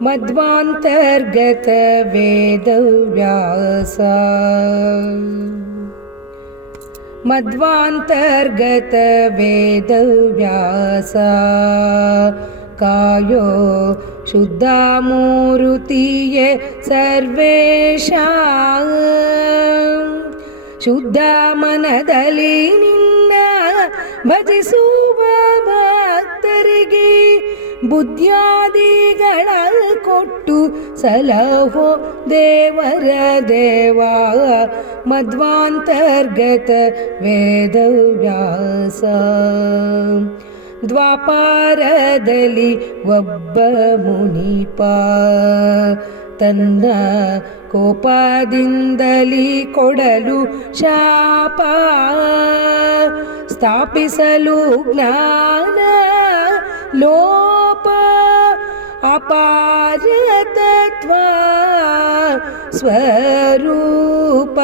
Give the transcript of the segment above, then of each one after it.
ಮಧ್ವಾಂತರ್ಗತ ವೇದವ್ಯಾಸ ಮಧ್ವಾಂತರ್ಗತ ವೇದವ್ಯಾಸ ಕಾಯೋ ಶುದ್ಧಮೂರುತಿಯೇ ಸರ್ವೇಶ ಶುದ್ಧ ಮನದಲ್ಲಿ ನಿನ್ನ ಭಜಿಸುವ ಭಕ್ತರಿಗೆ ಬುದ್ಧಿಯಾದಿಗಳ ಕೊಟ್ಟು ಸಲಹೋ ದೇವರ ದೇವ ಮಧ್ವಾಂತರ್ಗತ ವೇದವ್ಯಾಸ ದ್ವಾಪಾರದಲ್ಲಿ ಒಬ್ಬ ಮುನಿಪ ತನ್ನ ಕೋಪದಿಂದಲಿ ಕೊಡಲು ಶಾಪ ಸ್ಥಾಪಿಸಲು ಜ್ಞಾನ ಲೋಪ ಅಪಾರ ತತ್ವ ಸ್ವರೂಪ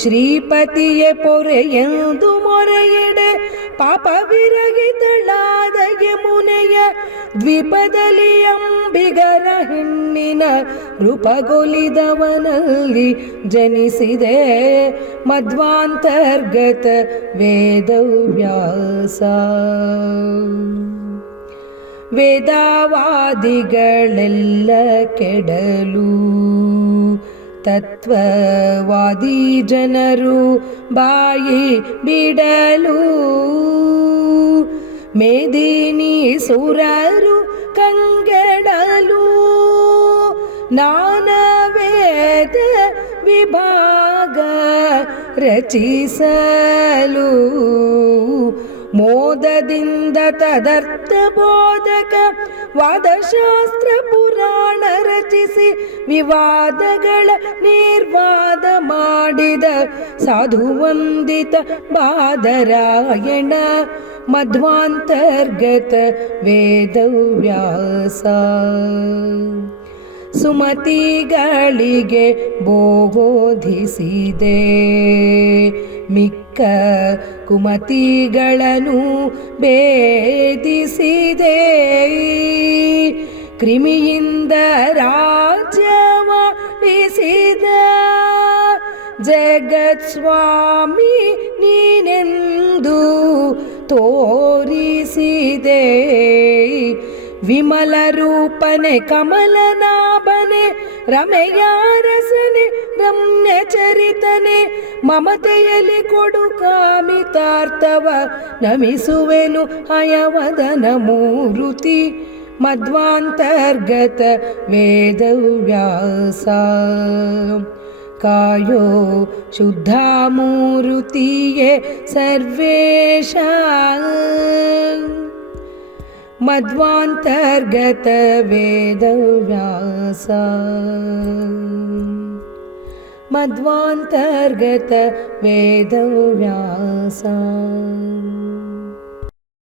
ಶ್ರೀಪತಿಯೇ ಪೊರೆಯೆಂದು ಮೊರೆಯಿಡೆ ಪಾಪ ವಿರಹಿತಳಾದ ಯಮುನೆಯ ದ್ವೀಪದಲ್ಲಿ ಅಂಬಿಗರ ಹೆಣ್ಣಿನ ರೂಪಗೊಲಿದವನಲ್ಲಿ ಜನಿಸಿದೆ ಮಧ್ವಾಂತರ್ಗತ ವೇದವ್ಯಾಸ ವೇದವಾದಿಗಳೆಲ್ಲ ಕೆಡಲು ತತ್ವವಾದಿ ಜನರು ಬಾಯಿ ಬಿಡಲು ಮೇದಿನಿ ಸುರರು ಕಂಗೆಡಲು ನಾನಾ ವೇದ ವಿಭಾಗ ರಚಿಸಲು ಮೋದದಿಂದ ತದರ್ಥ ಬೋಧಕ ವಾದಶಾಸ್ತ್ರ ಪುರಾಣ ರಚಿಸಿ ವಿವಾದಗಳ ನಿರ್ವಾದ ಮಾಡಿದ ಸಾಧುವಂದಿತ ಬಾದರಾಯಣ ಮಧ್ವಾಂತರ್ಗತ ವೇದವ್ಯಾಸ ಸುಮತಿಗಳಿಗೆ ಬೋಧಿಸಿದೆ ಮಿಕ್ಕ ಕುಮತಿಗಳನ್ನು ಭೇದಿಸಿದೆ ಕ್ರಿಮಿಯಿಂದ ರಾಜ್ಯವಾಳಿಸಿದ ಜಗತ್ ಸ್ವಾಮಿ ನೀನೆಂದು ತೋರಿಸಿದೆ ವಿಮಲ ರೂಪನೆ ಕಮಲನಾಭನೆ ರಮೆಯಾರಸನೆ ರಮ್ಯ ಚರಿತನೆ ಮಮತೆಯಲ್ಲಿ ಕೊಡು ಕಾಮಿತಾರ್ಥವ ನಮಿಸುವೆನು ಹಯವದನ ಮೂರುತಿ ಮಧ್ವಾಂತರ್ಗತ ವೇದವ್ಯಾಸ ಕಾಯೋ ಶುದ್ಧ ಮೂರುತಿಯೇ ಸರ್ವೇಶ ಮಧ್ವಾಂತರ್ಗತ ವೇದವ್ಯಾಸ ಮಧ್ವಾಂತರ್ಗತ ವೇದವ್ಯಾಸ